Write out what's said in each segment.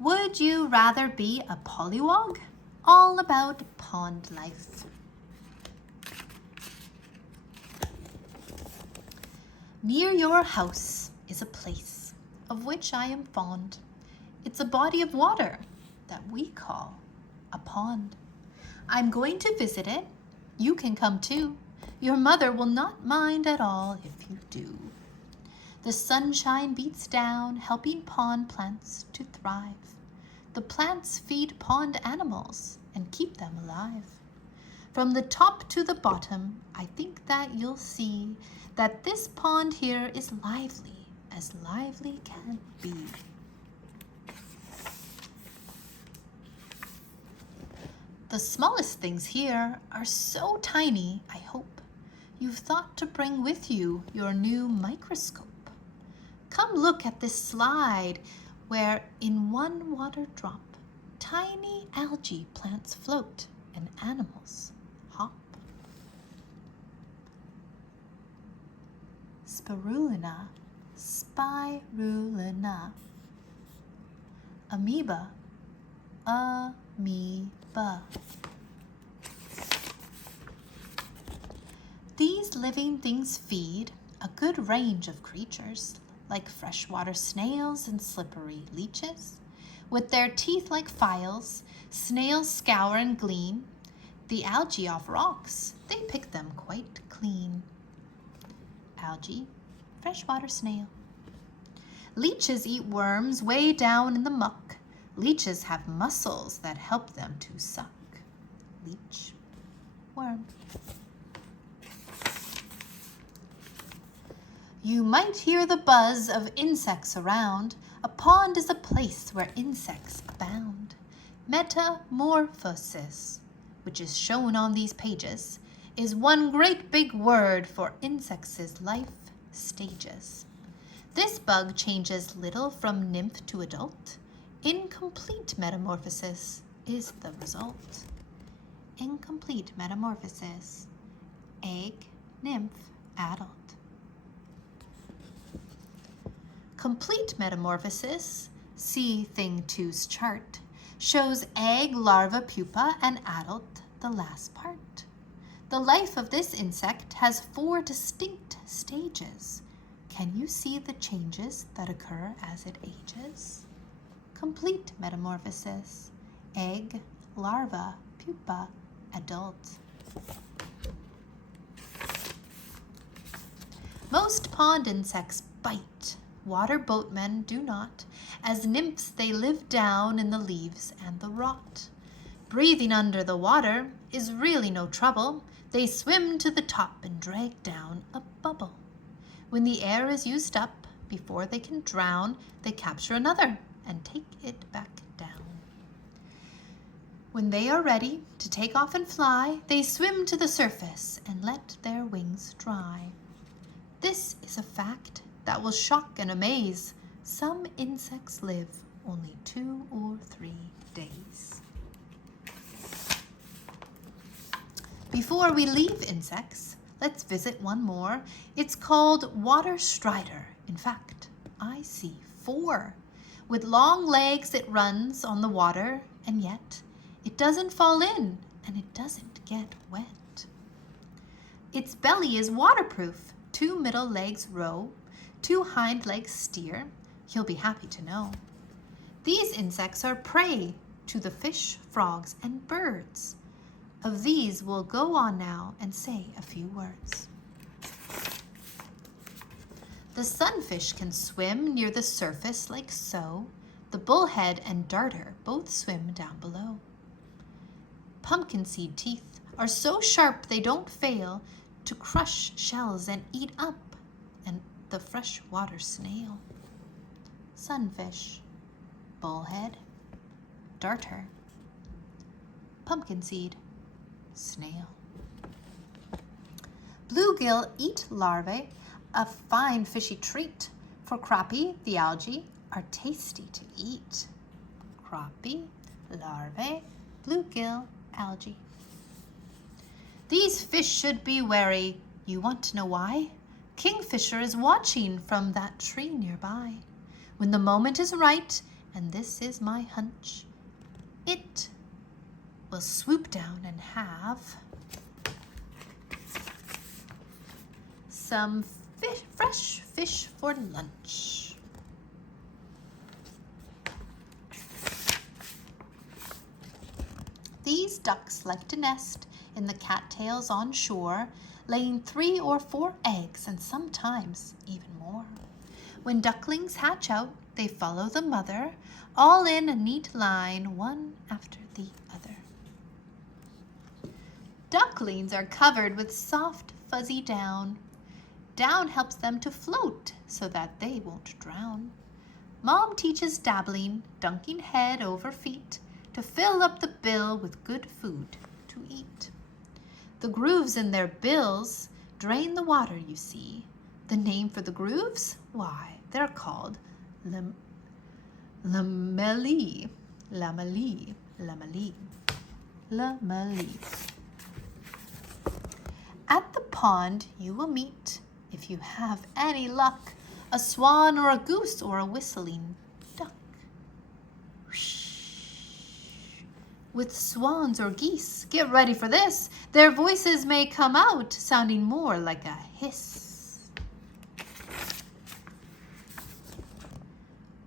Would you rather be a pollywog? All about pond life. Near your house is a place of which I am fond. It's a body of water that we call a pond. I'm going to visit it. You can come too. Your mother will not mind at all if you do. The sunshine beats down, helping pond plants to thrive. The plants feed pond animals and keep them alive. From the top to the bottom, I think that you'll see that this pond here is lively as lively can be. The smallest things here are so tiny, I hope you've thought to bring with you your new microscope. Come look at this slide where in one water drop, tiny algae plants float and animals hop. Spirulina, spirulina. Amoeba, amoeba. These living things feed a good range of creatures, like freshwater snails and slippery leeches. With their teeth like files, snails scour and glean the algae off rocks. They pick them quite clean. Algae, freshwater snail. Leeches eat worms way down in the muck. Leeches have muscles that help them to suck. Leech, worm. You might hear the buzz of insects around. A pond is a place where insects abound. Metamorphosis, which is shown on these pages, is one great big word for insects' life stages. This bug changes little from nymph to adult. Incomplete metamorphosis is the result. Incomplete metamorphosis. Egg, nymph, adult. Complete metamorphosis, see Thing 2's chart, shows egg, larva, pupa, and adult, the last part. The life of this insect has 4 distinct stages. Can you see the changes that occur as it ages? Complete metamorphosis, egg, larva, pupa, adult. Most pond insects bite. Water boatmen do not. As nymphs they live down in the leaves and the rot. Breathing under the water is really no trouble. They swim to the top and drag down a bubble. When the air is used up, before they can drown, they capture another and take it back down. When they are ready to take off and fly, they swim to the surface and let their wings dry. This is a fact that will shock and amaze. Some insects live only 2 or 3 days. Before we leave insects, let's visit one more. It's called water strider. In fact, I see 4. With long legs it runs on the water, and yet it doesn't fall in and it doesn't get wet. Its belly is waterproof. 2 middle legs row, 2 hind legs steer. You'll be happy to know. These insects are prey to the fish, frogs, and birds. Of these we'll go on now and say a few words. The sunfish can swim near the surface like so. The bullhead and darter both swim down below. Pumpkin seed teeth are so sharp they don't fail to crush shells and eat up the freshwater snail. Sunfish, bullhead, darter, pumpkin seed, snail. Bluegill eat larvae, a fine fishy treat. For crappie, the algae are tasty to eat. Crappie, larvae, bluegill, algae. These fish should be wary. You want to know why? Kingfisher is watching from that tree nearby. When the moment is right and this is my hunch. It will swoop down and have some fresh fish for lunch. These ducks like to nest in the cattails on shore, laying 3 or 4 eggs and sometimes even more. When ducklings hatch out, they follow the mother, all in a neat line, one after the other. Ducklings are covered with soft, fuzzy down. Down helps them to float so that they won't drown. Mom teaches dabbling, dunking head over feet, to fill up the bill with good food to eat. The grooves in their bills drain the water, you see. The name for the grooves? Why, they're called lamellae. Lamellae. Lamellae. Lamellae. At the pond you will meet, if you have any luck, a swan or a goose or a whistling duck. With swans or geese, get ready for this. Their voices may come out, sounding more like a hiss.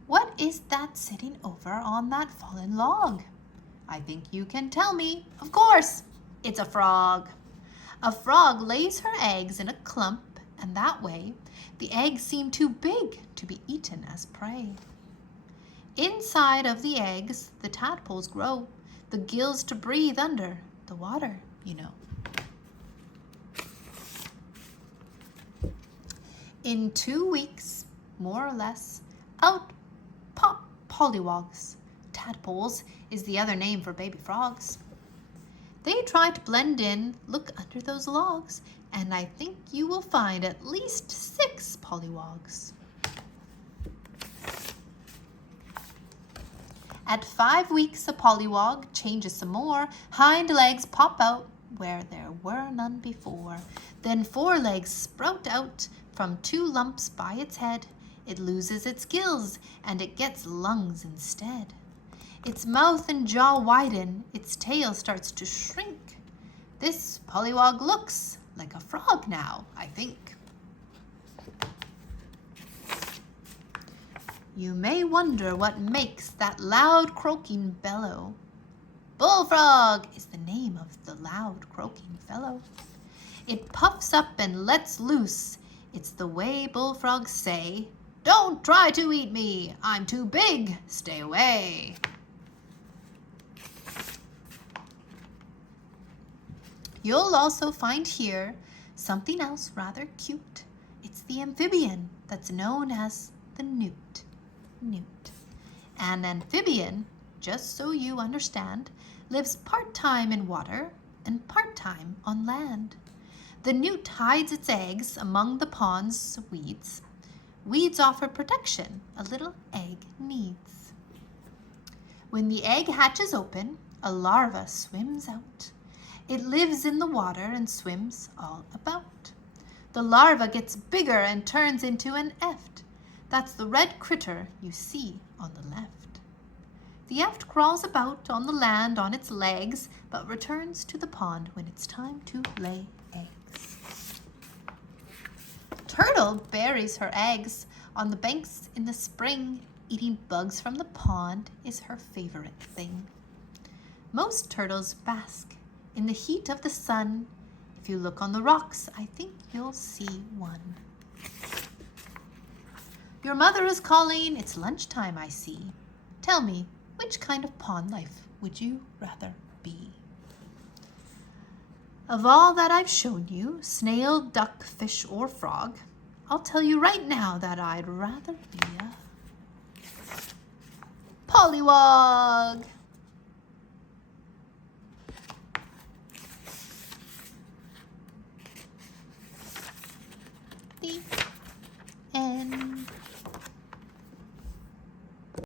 What is that sitting over on that fallen log? I think you can tell me. Of course, it's a frog. A frog lays her eggs in a clump, and that way the eggs seem too big to be eaten as prey. Inside of the eggs, the tadpoles grow, the gills to breathe under the water, you know. In 2 weeks, more or less, out pop pollywogs. Tadpoles is the other name for baby frogs. They try to blend in, look under those logs, and I think you will find at least 6 pollywogs. At 5 weeks, a pollywog changes some more. Hind legs pop out where there were none before. Then 4 legs sprout out from 2 lumps by its head. It loses its gills and it gets lungs instead. Its mouth and jaw widen, its tail starts to shrink. This pollywog looks like a frog now, I think. You may wonder what makes that loud croaking bellow. Bullfrog is the name of the loud croaking fellow. It puffs up and lets loose. It's the way bullfrogs say, "Don't try to eat me, I'm too big, stay away." You'll also find here something else rather cute. It's the amphibian that's known as the newt. An amphibian, just so you understand, lives part-time in water and part-time on land. The newt hides its eggs among the pond's weeds. Weeds offer protection a little egg needs. When the egg hatches open, a larva swims out. It lives in the water and swims all about. The larva gets bigger and turns into an eft. That's the red critter you see on the left. The eft crawls about on the land on its legs, but returns to the pond when it's time to lay eggs. Turtle buries her eggs on the banks in the spring. Eating bugs from the pond is her favorite thing. Most turtles bask in the heat of the sun. If you look on the rocks, I think you'll see one. Your mother is calling, it's lunchtime, I see. Tell me, which kind of pond life would you rather be? Of all that I've shown you, snail, duck, fish, or frog, I'll tell you right now that I'd rather be a pollywog.